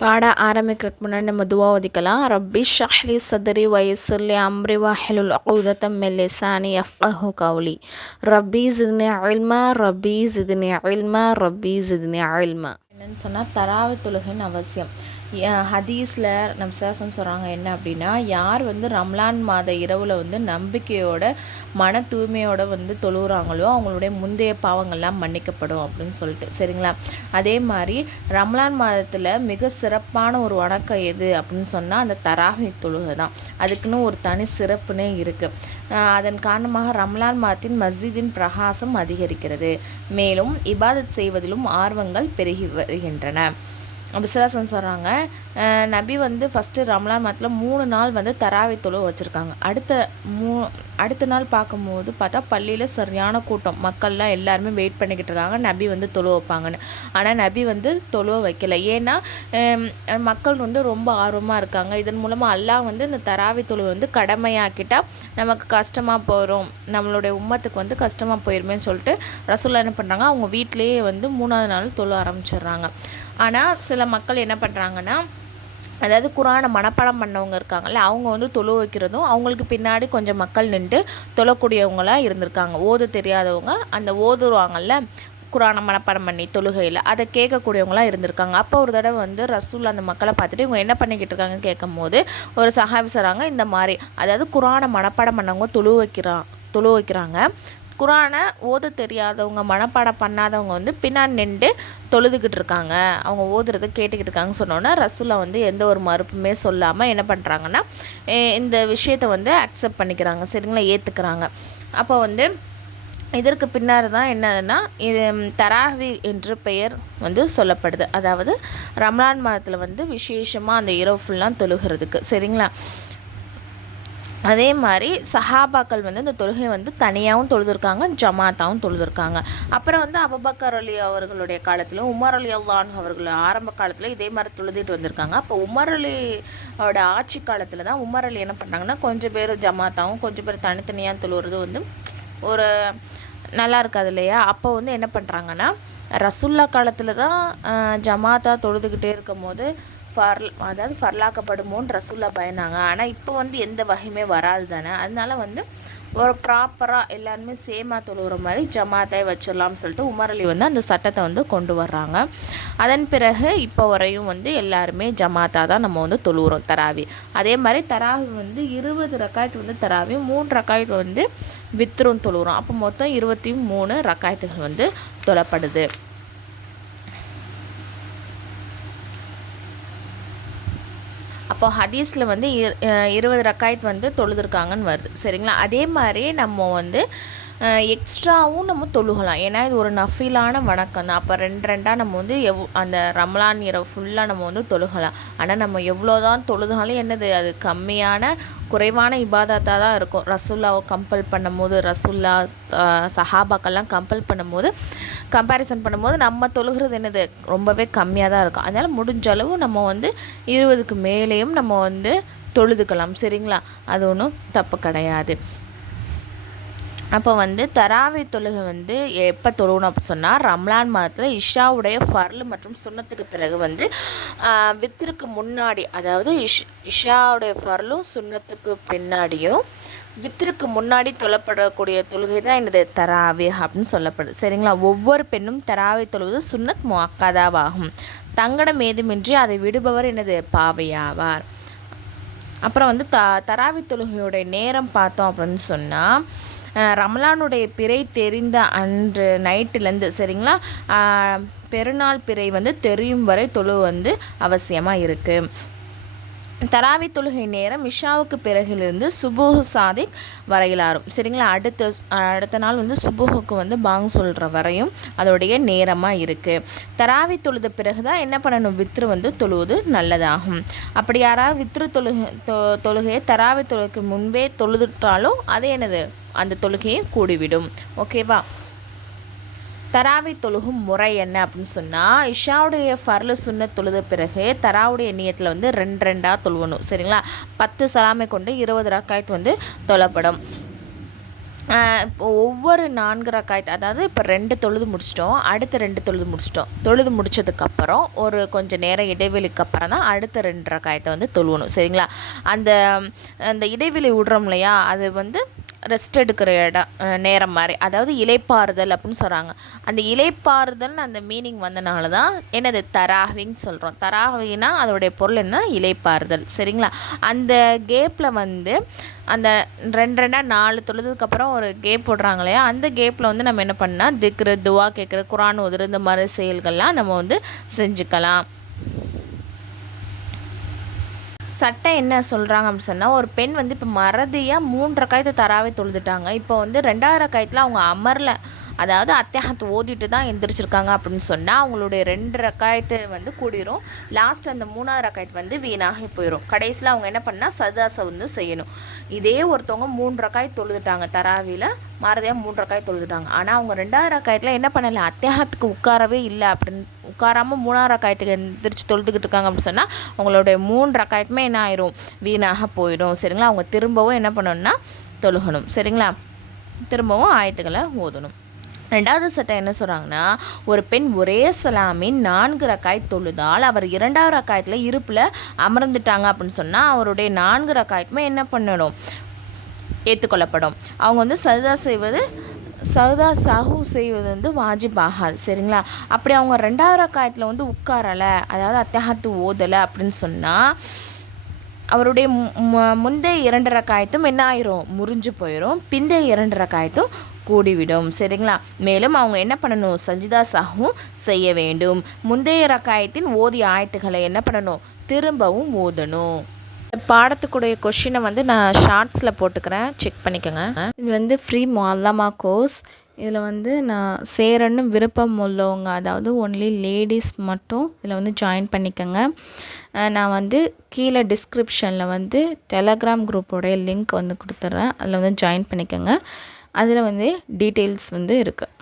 பாட ஆரம்பிக்கிறதுக்கு முன்னாடி நம்ம துவா ஒதுக்கலாம். ரப்பி ஷ்ரஹ்லி சத்ரி வயஸ்ஸிர்லி அம்ரி வஹ்லுல் உக்தத்தம் மின் லிசானி யஃப்கஹு கௌலி. ரப்பி ஸித்னி இல்மா ரப்பி ஸித்னி இல்மா ரப்பி ஸித்னி இல்மா. என்னன்னு சொன்னால் தராவி தொழுகைன்னு அவசியம். ஹதீஸில் நம்ம சேசம் சொல்கிறாங்க என்ன அப்படின்னா, யார் ரம்லான் மாத இரவில் நம்பிக்கையோட மன தூய்மையோடு தொழுகிறாங்களோ அவங்களுடைய முந்தைய பாவங்கள்லாம் மன்னிக்கப்படும் அப்படின்னு சொல்லிட்டு சரிங்களா. அதே மாதிரி ரம்லான் மாதத்தில் மிக சிறப்பான ஒரு வணக்கம் எது அப்படின்னு சொன்னால் அந்த தராவி தொழுகை தான். அதுக்குன்னு ஒரு தனி சிறப்புனே இருக்குது. அதன் காரணமாக ரம்லான் மாதத்தின் மஸ்ஜிதின் பிரகாசம் அதிகரிக்கிறது. மேலும் இபாதத் செய்வதிலும் ஆர்வங்கள் பெருகி வருகின்றன. அபிசலாசன் சொல்கிறாங்க, நபி ஃபஸ்ட்டு ரம்லான் மாதத்தில் 3 நாள் தராவி தொழுகை வச்சுருக்காங்க. அடுத்த நாள் பார்க்கும்போது பார்த்தா பள்ளியில் சரியான கூட்டம், மக்கள்லாம் எல்லாருமே வெயிட் பண்ணிக்கிட்டு இருக்காங்க நபி தொழுவ வைப்பாங்கன்னு. ஆனால் நபி தொழுவ வைக்கல. ஏன்னா மக்கள் ரொம்ப ஆர்வமாக இருக்காங்க. இதன் மூலமாக அல்லாஹ் இந்த தராவி தொழுவை கடமையாக்கிட்டால் நமக்கு கஷ்டமாக போயிடும், நம்மளுடைய உம்மத்துக்கு கஷ்டமாக போயிருமேன்னு சொல்லிட்டு ரசூலுல்லாஹ் என்ன பண்ணுறாங்க, அவங்க வீட்டிலேயே 3ஆவது நாள் தொழ ஆரம்பிச்சிடுறாங்க. ஆனால் சில மக்கள் என்ன பண்ணுறாங்கன்னா, அதாவது குரானை மனப்பாடம் பண்ணவங்க இருக்காங்கல்ல, அவங்க தொழு வைக்கிறதும் அவங்களுக்கு பின்னாடி கொஞ்சம் மக்கள் நின்று தொழக்கூடியவங்களாக இருந்திருக்காங்க. ஓத தெரியாதவங்க அந்த ஓதுருவாங்கல்ல குரானை மனப்பாடம் பண்ணி தொழுகையில், அதை கேட்கக்கூடியவங்களாம் இருந்திருக்காங்க. அப்போ ஒரு தடவை ரசூல் அந்த மக்களை பார்த்துட்டு இவங்க என்ன பண்ணிக்கிட்டு இருக்காங்கன்னு கேட்கும் போது ஒரு சஹாபி சொல்கிறாங்க, இந்த மாதிரி அதாவது குரானை மனப்பாடம் பண்ணவங்க தொழு வைக்கிறாங்க, குரானை ஓத தெரியாதவங்க மனப்பாடம் பண்ணாதவங்க பின்னாடி நின்று தொழுதுகிட்டு இருக்காங்க, அவங்க ஓதுறதை கேட்டுக்கிட்டு இருக்காங்கன்னு சொன்னோன்னா ரசூலா எந்த ஒரு மறுப்புமே சொல்லாமல் என்ன பண்ணுறாங்கன்னா இந்த விஷயத்தை அக்செப்ட் பண்ணிக்கிறாங்க சரிங்களா, ஏற்றுக்கிறாங்க. அப்போ இதற்கு பின்னாடி தான் என்னதுன்னா இது தராவி என்று பெயர் சொல்லப்படுது. அதாவது ரம்லான் மாதத்தில் விசேஷமாக அந்த இரவு ஃபுல்லாக தொழுகிறதுக்கு சரிங்களா. அதே மாதிரி சஹாபாக்கள் இந்த தொழுகை தனியாகவும் தொழுதுருக்காங்க, ஜமாத்தாகவும் தொழுதுருக்காங்க. அப்புறம் அபூபக்கர் அலி அவர்களுடைய காலத்திலும் உமர் அலி அல்லாஹ் அவர்கள் ஆரம்ப காலத்தில் இதே மாதிரி தொழுதிட்டு வந்திருக்காங்க. அப்போ உமர் அலியோட ஆட்சி காலத்தில் தான் உமர் அலி என்ன பண்ணுறாங்கன்னா, கொஞ்சம் பேர் ஜமாத்தாகவும் கொஞ்சம் பேர் தனித்தனியாக தொழுகிறது ஒரு நல்லா இருக்காது இல்லையா. அப்போ என்ன பண்ணுறாங்கன்னா, ரசூல்லா காலத்தில் தான் ஜமாத்தா தொழுதுகிட்டே இருக்கும் போது அதாவது ஃபர்லாக்கப்படுமோன்னு ரசூல்லா பயந்தாங்க. ஆனால் இப்போ எந்த வகையுமே வராது தானே, அதனால ஒரு ப்ராப்பராக எல்லாருமே சேமாக தொழுகிற மாதிரி ஜமாத்தை வச்சிடலாம்னு சொல்லிட்டு உமர் அலி அந்த சட்டத்தை கொண்டு வர்றாங்க. அதன் பிறகு இப்போ வரையும் எல்லாருமே ஜமாத்தா தான் நம்ம தொழுகிறோம் தராவி. அதே மாதிரி தராவி 20 ரக்காயத்து தராவி, 3 ரக்காயத்து வித்ரும் தொழுகிறோம். அப்போ மொத்தம் 23 ரக்காயத்துகள் தொழப்படுது. அப்போ ஹதீஸில் 20 ரக்காயத் தொழுதுருக்காங்கன்னு வருது சரிங்களா. அதே மாதிரி நம்ம எக்ஸ்ட்ராவும் நம்ம தொழுகலாம், ஏன்னா இது ஒரு நஃபிலான வணக்கம் தான். அப்போ 2 நம்ம அந்த ரமலான் இரவு ஃபுல்லாக நம்ம தொழுகலாம். ஆனால் நம்ம எவ்வளோ தான் தொழுதுனாலும் என்னது அது கம்மியான குறைவான இபாதத்தாக தான் இருக்கும். ரசூல்லாவை கம்பல் பண்ணும்போது, ரசூல்லா சஹாபாக்கெல்லாம் கம்பல் பண்ணும்போது கம்பேரிசன் பண்ணும்போது நம்ம தொழுகிறது என்னது ரொம்பவே கம்மியாக தான் இருக்கும். அதனால் முடிஞ்ச அளவு நம்ம 20க்கு மேலேயும் நம்ம தொழுதுக்கலாம் சரிங்களா, அது ஒன்றும் தப்பு கிடையாது. அப்போ தராவி தொழுகை எப்போ தொழுகணும் அப்படின்னு சொன்னால், ரம்லான் மாதத்தில் இஷாவுடைய ஃபர்லு மற்றும் சுன்னத்துக்கு பிறகு வித்திற்கு முன்னாடி, அதாவது இஷாவுடைய ஃபர்லும் சுன்னத்துக்கு பின்னாடியும் வித்திற்கு முன்னாடி தொழப்படக்கூடிய தொழுகை தான் என்னது தராவி அப்படின்னு சொல்லப்படுது சரிங்களா. ஒவ்வொரு பெண்ணும் தராவி தொழுவது சுன்னத் முஅக்கதாவாகும். தங்கடம் ஏதுமின்றி அதை விடுபவர் என்னது பாவையாவார். அப்புறம் தராவி தொழுகையுடைய நேரம் பார்த்தோம் அப்படின்னு சொன்னால், ரமலானுடைய பிறை தெரிந்த அன்று நைட்டுலேருந்து சரிங்களா, பெருநாள் பிறை தெரியும் வரை தொழு அவசியமாக இருக்குது. தராவி தொழுகை நேரம் இஷாவுக்கு பிறகிலிருந்து சுபுஹு சாதிக் வரையிலாரும் சரிங்களா. அடுத்த நாள் சுபுஹுக்கு பாங் சொல்கிற வரையும் அதோடைய நேரமாக இருக்குது. தராவி தொழுத பிறகு தான் என்ன பண்ணணும், வித்ரு தொழுவது நல்லதாகும். அப்படி யாராவது வித்ரு தொழுகையை தராவி தொழுகைக்கு முன்பே தொழுதுட்டாலும் அது என்னது அந்த தொழுகையை கூடிவிடும். ஓகேவா. தராவி தொழுகும் முறை என்ன அப்படின்னு சொன்னால், இஷாவுடைய ஃபர்லு சுன்னத் தொழுத பிறகு தராவுடைய நியத்தில் 2 தொழுவணும் சரிங்களா. 10 சலாமை கொண்டு 20 ரக்காயத் தொழப்படும். இப்போ ஒவ்வொரு 4 ரக்காயத், அதாவது இப்போ 2 தொழுது முடிச்சிட்டோம், அடுத்த 2 தொழுது முடிச்சிட்டோம். தொழுது முடித்ததுக்கப்புறம் ஒரு கொஞ்சம் நேரம் இடைவெளிக்கு அப்புறம் தான் அடுத்த 2 ரக்காயத்தை வந்து தொழுவணும். சரிங்களா? அந்த அந்த இடைவெளி விடுறோம் இல்லையா, அது வந்து ரெஸ்ட் எடுக்கிற நேரம் மாதிரி, அதாவது இலைப்பாறுதல் அப்படின்னு சொல்கிறாங்க. அந்த இலைப்பாறுதல்னு அந்த மீனிங் வந்தனால தான் என்னது தராவின்னு சொல்கிறோம். தராவினா அதோடைய பொருள் என்ன, இலைப்பாறுதல். சரிங்களா? அந்த கேப்பில் வந்து அந்த 4 தொழுதுக்கப்புறம் ஒரு கேப் போடுறாங்க இல்லையா, அந்த கேப்பில் வந்து நம்ம என்ன பண்ணால் திக்ரு, துவா கேட்குற, குரான் ஓதுற, இந்த மாதிரி செயல்கள்லாம் நம்ம வந்து செஞ்சுக்கலாம். சட்டம் என்ன சொல்கிறாங்க அப்படின்னு சொன்னால், ஒரு பெண் வந்து இப்போ மறதியாக 3 ரக்காயத்தை தராவே தொழுதுட்டாங்க. இப்போ வந்து 2வது ரக்காயத்தில் அவங்க அமரல, அதாவது அத்தியாகத்தை ஓதிட்டு தான் எந்திரிச்சிருக்காங்க அப்படின்னு சொன்னால் அவங்களுடைய 2 ரக்காயத்து வந்து கூடிரும். லாஸ்ட் அந்த 3வது ரக்காயத்து வந்து வீணாகி போயிடும். கடைசியில் அவங்க என்ன பண்ணால் சஜ்தாஸை வந்து செய்யணும். இதே ஒருத்தவங்க 3 ரக்காயத்து தொழுதுட்டாங்க, தராவியில் மறதியாக 3 ரக்காயத்து தொழுதுட்டாங்க. ஆனால் அவங்க 2வது ரக்காயத்தில் என்ன பண்ணலை, அத்தியாகத்துக்கு உட்காரவே இல்லை. அப்படின்னு உட்காராமல் 3வது ரக்காயத்துக்கு எந்திரிச்சு தொழுதுகிட்டு இருக்காங்க அப்படின்னு சொன்னால் அவங்களுடைய 3 ரக்காயத்துமே என்ன ஆயிரும், வீணாக போயிடும். சரிங்களா? அவங்க திரும்பவும் என்ன பண்ணணும்னா தொழுகணும். சரிங்களா? திரும்பவும் ஆயத்துக்களை ஓதணும். 2வது சட்டம் என்ன சொல்கிறாங்கன்னா, ஒரு பெண் ஒரே சலாமின் 4 ரக்காயத் தொழுதால் அவர் 2வது ரக்காயத்தில் இருப்பில் அமர்ந்துட்டாங்க அப்படின்னு சொன்னால் அவருடைய 4 ரக்காயத்துமே என்ன பண்ணணும், ஏற்றுக்கொள்ளப்படும். அவங்க வந்து சஹூ செய்வது வந்து வாஜிப் ஆகாது. சரிங்களா? அப்படி அவங்க 2வது ரக்காயத்தில் வந்து உட்காரலை, அதாவது அத்தியாகத்து ஓதலை அப்படின்னு சொன்னால் அவருடைய முந்தைய 2 ரக்காயத்தும் என்ன ஆயிரும், முறிஞ்சு போயிடும். பிந்தைய 2 ரக்காயத்தும் கூடிவிடும். சரிங்களா? மேலும் அவங்க என்ன பண்ணணும், சஜிதா சஹூ செய்ய வேண்டும். முந்தைய ரக்காயத்தின் ஓதிய ஆயத்துக்களை என்ன பண்ணணும், திரும்பவும் ஓதணும். பாடத்துக்குடைய கொஷினை வந்து நான் ஷார்ட்ஸில் போட்டுக்கிறேன், செக் பண்ணிக்கோங்க. இது வந்து ஃப்ரீ முஅல்லமா கோர்ஸ். இதில் வந்து நான் சேரன்னு விருப்பம் உள்ளவங்க, அதாவது ஒன்லி லேடிஸ் மட்டும் இதில் வந்து ஜாயின் பண்ணிக்கோங்க. நான் வந்து கீழே டிஸ்கிரிப்ஷனில் வந்து டெலகிராம் குரூப்போடைய லிங்க் வந்து கொடுத்துட்றேன், அதில் வந்து ஜாயின் பண்ணிக்கோங்க. அதில் வந்து டீட்டெயில்ஸ் வந்து இருக்குது.